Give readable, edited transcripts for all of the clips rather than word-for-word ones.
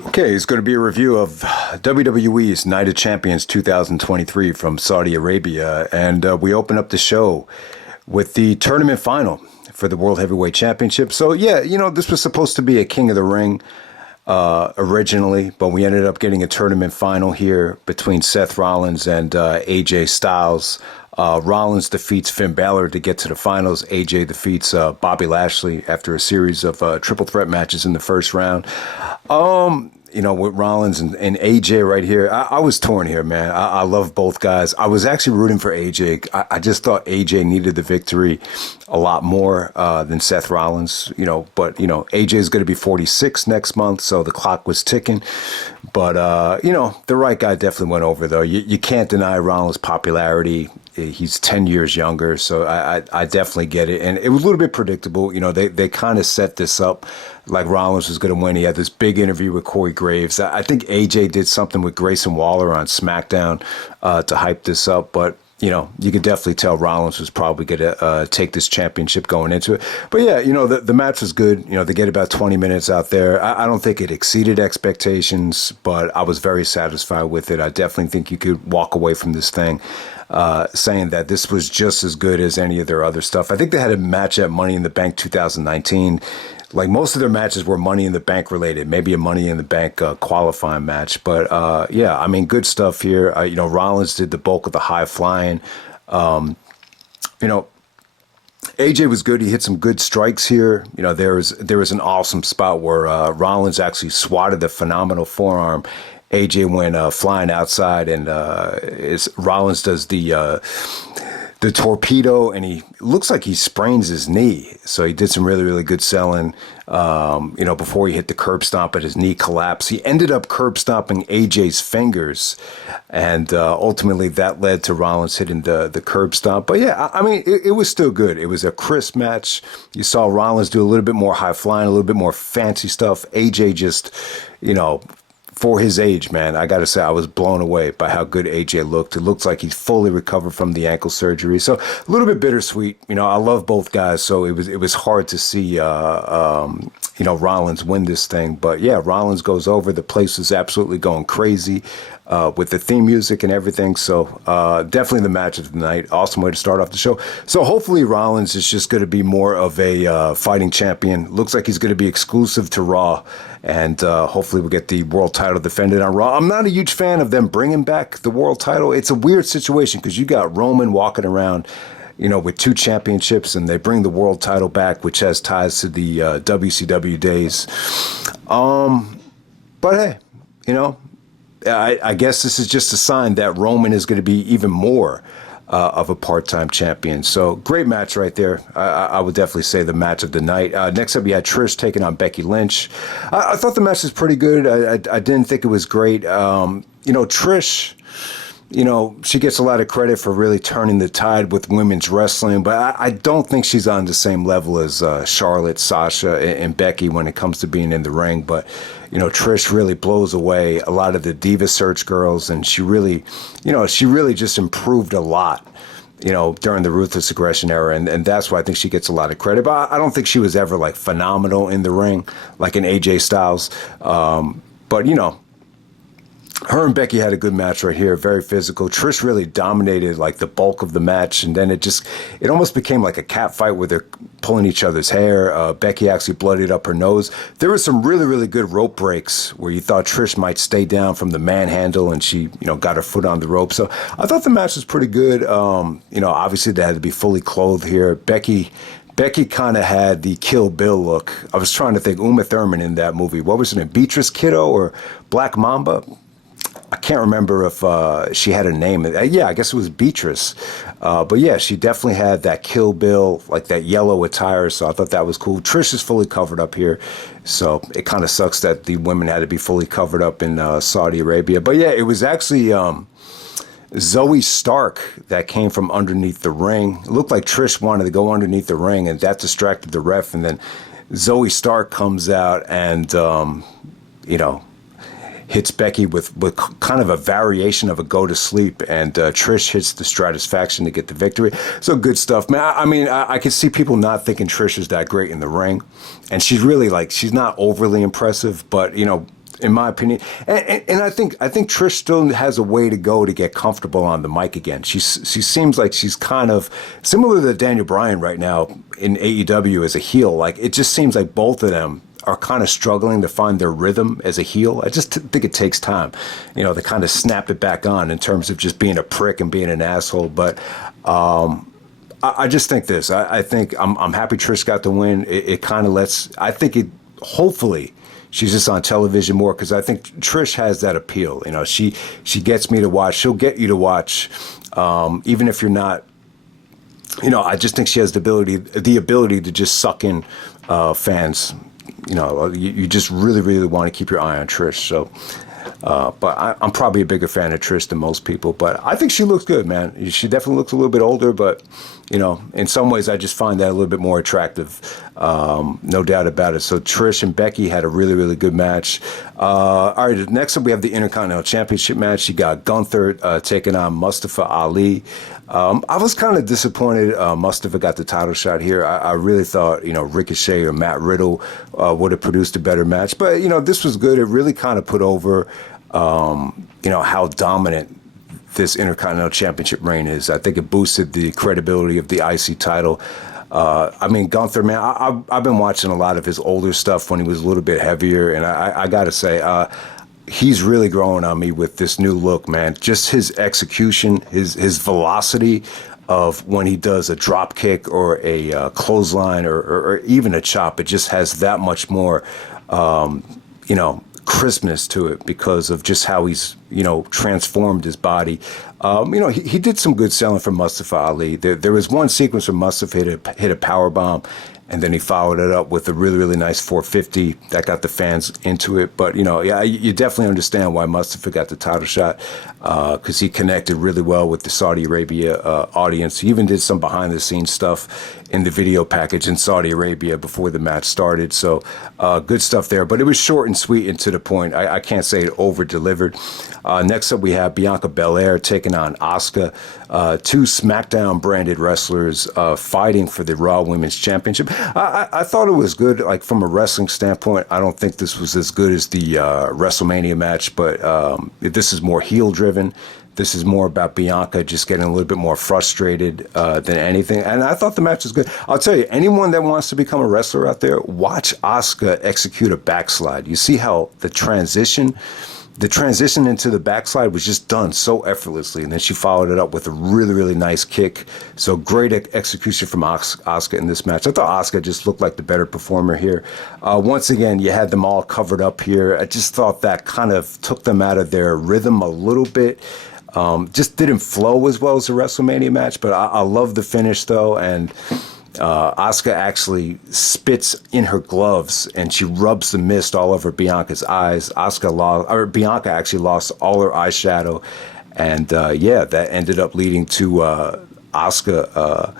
Okay, it's going to be a review of WWE's Night of Champions 2023 from Saudi Arabia. And we open up the show with the tournament final for the World Heavyweight Championship. So, yeah, this was supposed to be a King of the Ring originally, but we ended up getting a tournament final here between Seth Rollins and AJ Styles. Rollins defeats Finn Balor to get to the finals. AJ defeats Bobby Lashley after a series of triple threat matches in the first round. With Rollins and AJ right here, I was torn here, man. I love both guys. I was actually rooting for AJ. I just thought AJ needed the victory a lot more than Seth Rollins, but AJ is going to be 46 next month, so the clock was ticking. But, the right guy definitely went over, though. You can't deny Rollins' popularity. He's 10 years younger, so I definitely get it. And it was a little bit predictable. They kind of set this up like Rollins was going to win. He had this big interview with Corey Graves. I think AJ did something with Grayson Waller on Smackdown to hype this up, but you could definitely tell Rollins was probably going to take this championship going into it. But yeah, the match was good. They get about 20 minutes out there. I don't think it exceeded expectations, but I was very satisfied with it. I definitely think you could walk away from this thing saying that this was just as good as any of their other stuff. I think they had a match at Money in the Bank 2019. Like most of their matches were Money in the Bank related, maybe a Money in the Bank qualifying match. But good stuff here. Rollins did the bulk of the high flying. AJ was good. He hit some good strikes here. There was an awesome spot where Rollins actually swatted the phenomenal forearm. AJ went flying outside, and Rollins does the torpedo, and he looks like he sprains his knee. So he did some really, really good selling, before he hit the curb stomp, but his knee collapsed. He ended up curb stomping AJ's fingers, and ultimately that led to Rollins hitting the curb stomp. But yeah, it was still good. It was a crisp match. You saw Rollins do a little bit more high flying, a little bit more fancy stuff. AJ just, for his age, man, I got to say, I was blown away by how good AJ looked. It looks like he's fully recovered from the ankle surgery. So a little bit bittersweet. I love both guys, so it was hard to see, Rollins win this thing. But yeah, Rollins goes over. The place was absolutely going crazy with the theme music and everything. So definitely the match of the night. Awesome way to start off the show. So hopefully Rollins is just going to be more of a fighting champion. Looks like he's going to be exclusive to Raw. And hopefully we'll get the world title defended on Raw. I'm not a huge fan of them bringing back the world title. It's a weird situation because you got Roman walking around, with 2 championships, and they bring the world title back, which has ties to the WCW days. But hey, I guess this is just a sign that Roman is going to be even more of a part-time champion. So great match right there. I would definitely say the match of the night. Next up, you had Trish taking on Becky Lynch. I thought the match was pretty good. I didn't think it was great. Trish, she gets a lot of credit for really turning the tide with women's wrestling, but I don't think she's on the same level as Charlotte, Sasha, and Becky when it comes to being in the ring. But, Trish really blows away a lot of the Diva Search girls, and she really just improved a lot, during the Ruthless Aggression era, and that's why I think she gets a lot of credit. But I don't think she was ever, like, phenomenal in the ring, like an AJ Styles. But, her and Becky had a good match right here, very physical. Trish really dominated like the bulk of the match, and then it almost became like a cat fight where they're pulling each other's hair. Becky actually bloodied up her nose. There were some really, really good rope breaks where you thought Trish might stay down from the manhandle, and she, got her foot on the rope. So I thought the match was pretty good. Obviously they had to be fully clothed here. Becky kind of had the Kill Bill look. I was trying to think, Uma Thurman in that movie. What was her name? Beatrice Kiddo or Black Mamba? I can't remember if she had a name. Yeah, I guess it was Beatrice. But yeah, she definitely had that Kill Bill, like that yellow attire. So I thought that was cool. Trish is fully covered up here. So it kind of sucks that the women had to be fully covered up in Saudi Arabia. But yeah, it was actually Zoe Stark that came from underneath the ring. It looked like Trish wanted to go underneath the ring, and that distracted the ref. And then Zoe Stark comes out and, hits Becky with kind of a variation of a go to sleep, and Trish hits the Stratus faction to get the victory. So good stuff, man. I can see people not thinking Trish is that great in the ring, and she's really she's not overly impressive, but in my opinion. And I think Trish still has a way to go to get comfortable on the mic again. She seems like she's kind of similar to Daniel Bryan right now in AEW as a heel. Like, it just seems like both of them are kind of struggling to find their rhythm as a heel. I just think it takes time, to kind of snap it back on in terms of just being a prick and being an asshole. But I just think this. I think I'm happy Trish got the win. It kind of hopefully she's just on television more, because I think Trish has that appeal. She gets me to watch. She'll get you to watch, even if you're not. I just think she has the ability to just suck in fans. You just really, really want to keep your eye on Trish. So, but I'm probably a bigger fan of Trish than most people. But I think she looks good, man. She definitely looks a little bit older, but in some ways I just find that a little bit more attractive. No doubt about it. So Trish and Becky had a really, really good match. All right, next up we have the Intercontinental Championship match. You got Gunther taking on Mustafa Ali. I was kind of disappointed Mustafa got the title shot here. I really thought, Ricochet or Matt Riddle would have produced a better match. But, this was good. It really kind of put over, how dominant this Intercontinental Championship reign is. I think it boosted the credibility of the IC title. Gunther, man, I've been watching a lot of his older stuff when he was a little bit heavier. And I got to say, he's really growing on me with this new look, man. Just his execution, his velocity of when he does a drop kick or a clothesline or even a chop. It just has that much more, crispness to it because of just how he's, transformed his body. He did some good selling for Mustafa Ali. There was one sequence where Mustafa hit a power bomb, and then he followed it up with a really, really nice 450 that got the fans into it. But, you definitely understand why Mustafa got the title shot, because he connected really well with the Saudi Arabia audience. He even did some behind-the-scenes stuff in the video package in Saudi Arabia before the match started. So good stuff there. But it was short and sweet and to the point. I can't say it over-delivered. Next up, we have Bianca Belair taking on Asuka. Two SmackDown-branded wrestlers fighting for the Raw Women's Championship. I thought it was good, like from a wrestling standpoint. I don't think this was as good as the WrestleMania match, but this is more heel-driven. This is more about Bianca just getting a little bit more frustrated than anything. And I thought the match was good. I'll tell you, anyone that wants to become a wrestler out there, watch Asuka execute a backslide. You see how the transition into the backslide was just done so effortlessly. And then she followed it up with a really, really nice kick. So great execution from Asuka in this match. I thought Asuka just looked like the better performer here. Once again, you had them all covered up here. I just thought that kind of took them out of their rhythm a little bit. Just didn't flow as well as the WrestleMania match, but I love the finish though, and Asuka actually spits in her gloves and she rubs the mist all over Bianca's eyes. Bianca actually lost all her eyeshadow, and that ended up leading to Asuka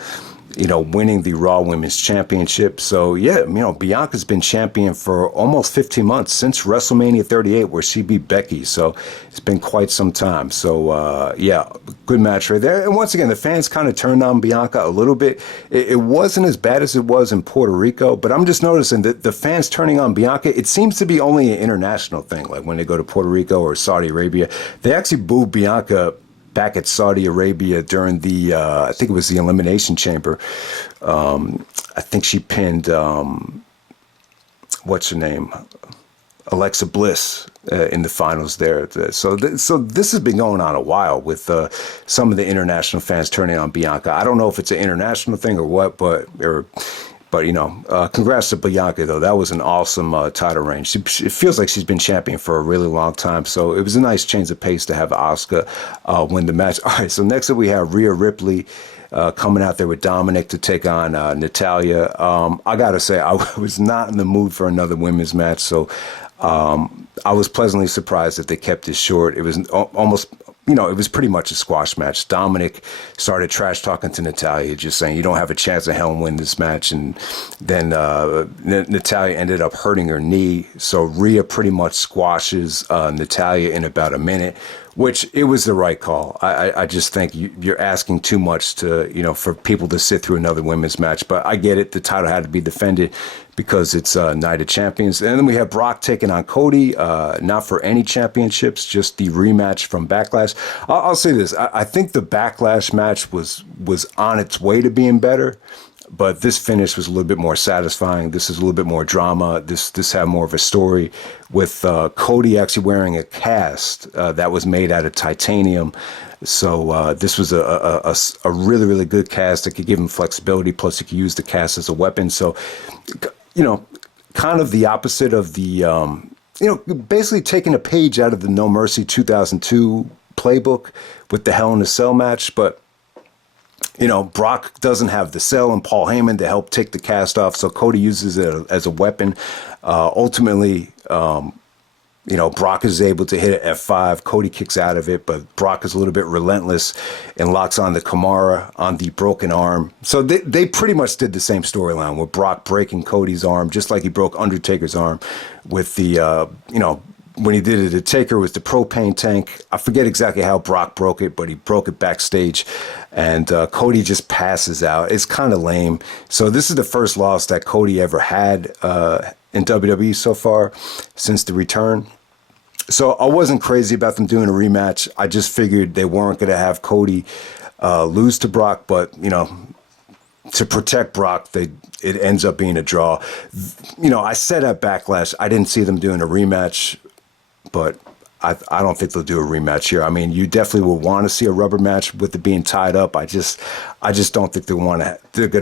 winning the Raw Women's Championship. So, Bianca's been champion for almost 15 months, since WrestleMania 38, where she beat Becky. So, it's been quite some time. So, good match right there. And once again, the fans kind of turned on Bianca a little bit. It wasn't as bad as it was in Puerto Rico, but I'm just noticing that the fans turning on Bianca, it seems to be only an international thing. Like when they go to Puerto Rico or Saudi Arabia, they actually boo Bianca back at Saudi Arabia during the, I think it was the Elimination Chamber. I think she pinned, what's her name? Alexa Bliss in the finals there. So this has been going on a while with some of the international fans turning on Bianca. I don't know if it's an international thing or what, but congrats to Bianca, though. That was an awesome title reign. It feels like she's been champion for a really long time, so it was a nice change of pace to have Asuka win the match. All right, so next up we have Rhea Ripley coming out there with Dominic to take on Natalya. I got to say, I was not in the mood for another women's match, so I was pleasantly surprised that they kept it short. It was almost... it was pretty much a squash match. Dominic started trash talking to Natalya, just saying, you don't have a chance in hell in win this match. And then Natalya ended up hurting her knee. So Rhea pretty much squashes Natalya in about a minute, which it was the right call. I just think you're asking too much to, for people to sit through another women's match. But I get it. The title had to be defended because it's Night of Champions. And then we have Brock taking on Cody, not for any championships, just the rematch from Backlash. I'll say this. I think the Backlash match was on its way to being better. But this finish was a little bit more satisfying. This is a little bit more drama. This had more of a story with Cody actually wearing a cast that was made out of titanium. So this was a really, really good cast that could give him flexibility. Plus, he could use the cast as a weapon. So, kind of the opposite of the, basically taking a page out of the No Mercy 2002 playbook with the Hell in a Cell match. But Brock doesn't have the cell and Paul Heyman to help take the cast off, so Cody uses it as a weapon. Ultimately, Brock is able to hit an F5. Cody kicks out of it, but Brock is a little bit relentless and locks on the Kimura on the broken arm. So they pretty much did the same storyline with Brock breaking Cody's arm, just like he broke Undertaker's arm with the, when he did it to Taker was the propane tank. I forget exactly how Brock broke it, but he broke it backstage. And Cody just passes out. It's kind of lame. So this is the first loss that Cody ever had in WWE so far since the return. So I wasn't crazy about them doing a rematch. I just figured they weren't going to have Cody lose to Brock. But, to protect Brock, it ends up being a draw. I said at Backlash, I didn't see them doing a rematch. But I don't think they'll do a rematch here. I mean, you definitely will want to see a rubber match with it being tied up. I just don't think they're going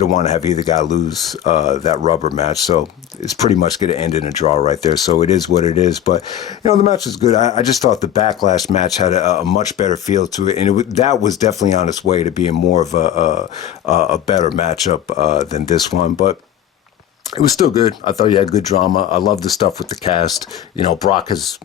to want to have either guy lose that rubber match. So it's pretty much going to end in a draw right there. So it is what it is. But the match is good. I just thought the Backlash match had a much better feel to it, and that was definitely on its way to being more of a better matchup than this one. But it was still good. I thought you had good drama. I love the stuff with the cast. Brock has,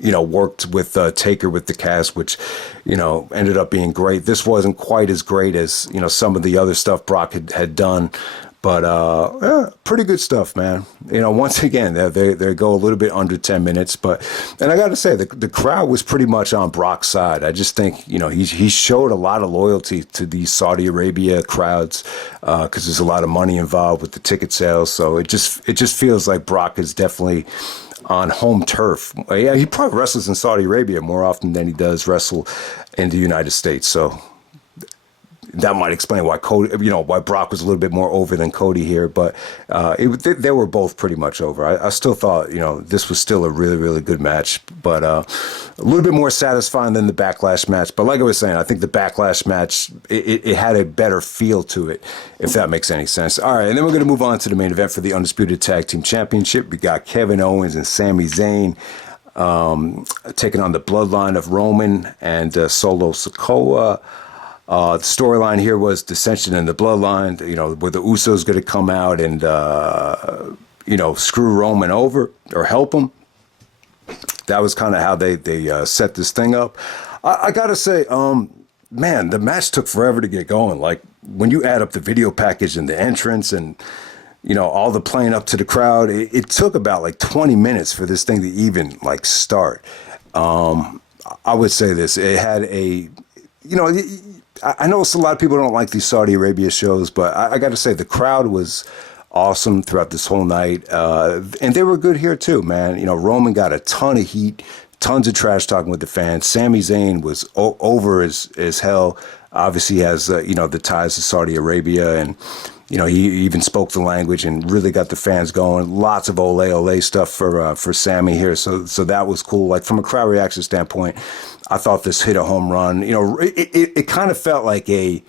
worked with Taker with the cast, which, ended up being great. This wasn't quite as great as, some of the other stuff Brock had done. But yeah, pretty good stuff, man. Once again, they go a little bit under 10 minutes. And I got to say, the crowd was pretty much on Brock's side. I just think, he showed a lot of loyalty to these Saudi Arabia crowds because there's a lot of money involved with the ticket sales. So it just feels like Brock is definitely on home turf. Yeah, he probably wrestles in Saudi Arabia more often than he does wrestle in the United States. So that might explain why why Brock was a little bit more over than Cody here, but they were both pretty much over. I still thought, this was still a really, really good match, but a little bit more satisfying than the Backlash match. But like I was saying, I think the Backlash match, it had a better feel to it, if that makes any sense. All right, and then we're going to move on to the main event for the Undisputed Tag Team Championship. We got Kevin Owens and Sami Zayn taking on the bloodline of Roman and Solo Sikoa. The storyline here was dissension in the bloodline, where the Usos going to come out and, screw Roman over or help him. That was kind of how they set this thing up. I got to say, man, the match took forever to get going. Like, when you add up the video package and the entrance and, all the playing up to the crowd, it took about like 20 minutes for this thing to even like start. I would say this, it had I know a lot of people don't like these Saudi Arabia shows, but I got to say the crowd was awesome throughout this whole night. And they were good here too, man. Roman got a ton of heat, tons of trash talking with the fans. Sami Zayn was over as hell. Obviously he has, the ties to Saudi Arabia, and, he even spoke the language and really got the fans going. Lots of ole stuff for Sami here. So that was cool. Like, from a crowd reaction standpoint, I thought this hit a home run. It kind of felt like a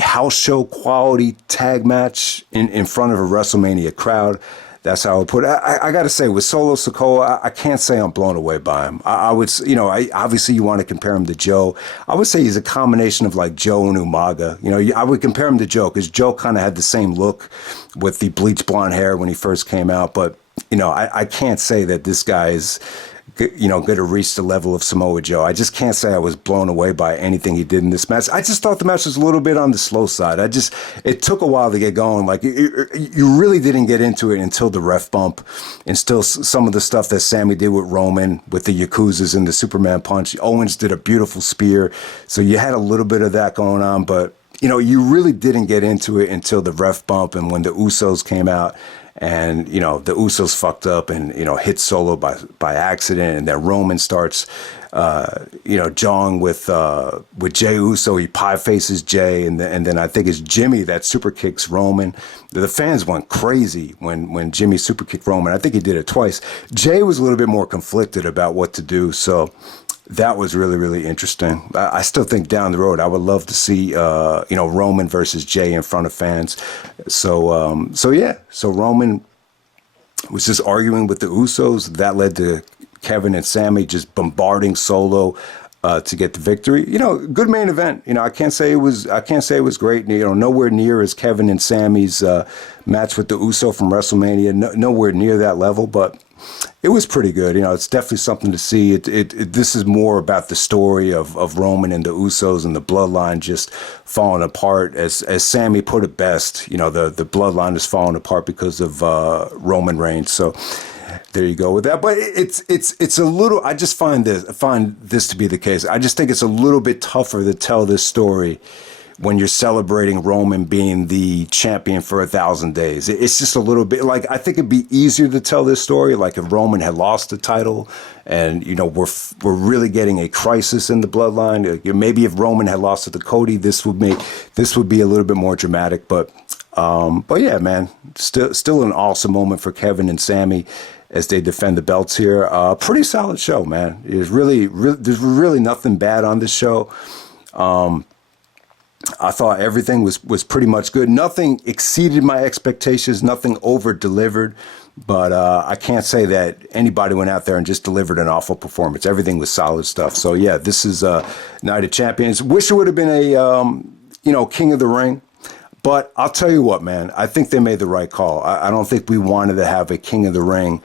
house show quality tag match in front of a WrestleMania crowd. That's how I would put it. I got to say, with Solo Sikoa, I can't say I'm blown away by him. I would, obviously you want to compare him to Joe. I would say he's a combination of like Joe and Umaga. I would compare him to Joe because Joe kind of had the same look with the bleach blonde hair when he first came out. But, I can't say that this guy is going to reach the level of Samoa Joe. I just can't say I was blown away by anything he did in this match. I just thought the match was a little bit on the slow side. It took a while to get going. Like, you really didn't get into it until the ref bump, and still some of the stuff that Sami did with Roman, with the Yakuzas and the Superman punch. Owens did a beautiful spear. So you had a little bit of that going on, but, you really didn't get into it until the ref bump and when the Usos came out. And, the Usos fucked up and, hit Solo by accident. And then Roman starts, jawing with Jey Uso. He pie faces Jey. And then I think it's Jimmy that super kicks Roman. The fans went crazy when Jimmy super kicked Roman. I think he did it twice. Jey was a little bit more conflicted about what to do. So that was really, really interesting. I still think down the road, I would love to see, Roman versus Jey in front of fans. So Roman was just arguing with the Usos. That led to Kevin and Sami just bombarding Solo to get the victory. Good main event. I can't say it was great. Nowhere near as Kevin and Sami's match with the Uso from WrestleMania. Nowhere near that level, but it was pretty good. It's definitely something to see. This is more about the story of Roman and the Usos and the bloodline just falling apart. As Sami put it best, the bloodline is falling apart because of Roman reigns. So there you go with that. But it's a little. I just find this to be the case. I just think it's a little bit tougher to tell this story when you're celebrating Roman being the champion for 1,000 days. It's just a little bit like, I think it'd be easier to tell this story like if Roman had lost the title and, we're really getting a crisis in the bloodline. Maybe if Roman had lost it to Cody, this would be a little bit more dramatic. But yeah, man, still an awesome moment for Kevin and Sami as they defend the belts here. Pretty solid show, man. There's really nothing bad on this show. I thought everything was pretty much good. Nothing exceeded my expectations. Nothing over-delivered. But I can't say that anybody went out there and just delivered an awful performance. Everything was solid stuff. So, yeah, this is Night of Champions. Wish it would have been a, King of the Ring. But I'll tell you what, man. I think they made the right call. I don't think we wanted to have a King of the Ring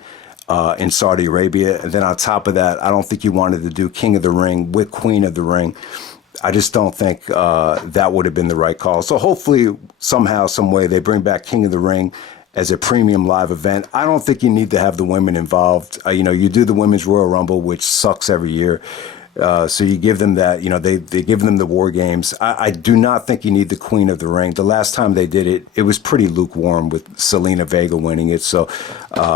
in Saudi Arabia. And then on top of that, I don't think you wanted to do King of the Ring with Queen of the Ring. I just don't think that would have been the right call. So hopefully, somehow, some way, they bring back King of the Ring as a premium live event. I don't think you need to have the women involved. You do the Women's Royal Rumble, which sucks every year. So you give them that, they give them the War Games. I do not think you need the Queen of the Ring. The last time they did it, it was pretty lukewarm with Selena Vega winning it. So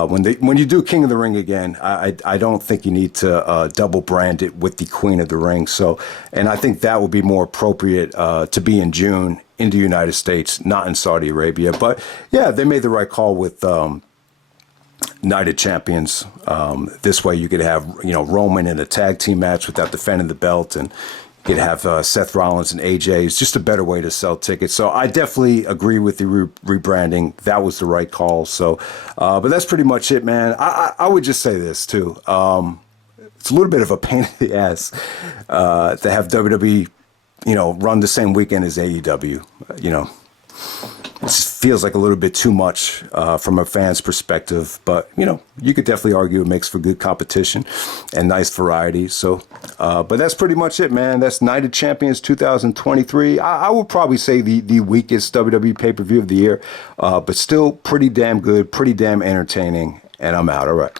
when you do King of the Ring again, I don't think you need to double brand it with the Queen of the Ring. So, and I think that would be more appropriate to be in June in the United States, not in Saudi Arabia. But yeah, they made the right call with Night of Champions. This way you could have, Roman in a tag team match without defending the belt, and you could have Seth Rollins and AJ. It's just a better way to sell tickets. So I definitely agree with the rebranding. That was the right call. So, but that's pretty much it, man. I would just say this too. It's a little bit of a pain in the ass to have WWE, run the same weekend as AEW. It just feels like a little bit too much from a fan's perspective. But, you could definitely argue it makes for good competition and nice variety. So, but that's pretty much it, man. That's Night of Champions 2023. I would probably say the weakest WWE pay-per-view of the year, but still pretty damn good, pretty damn entertaining. And I'm out. All right.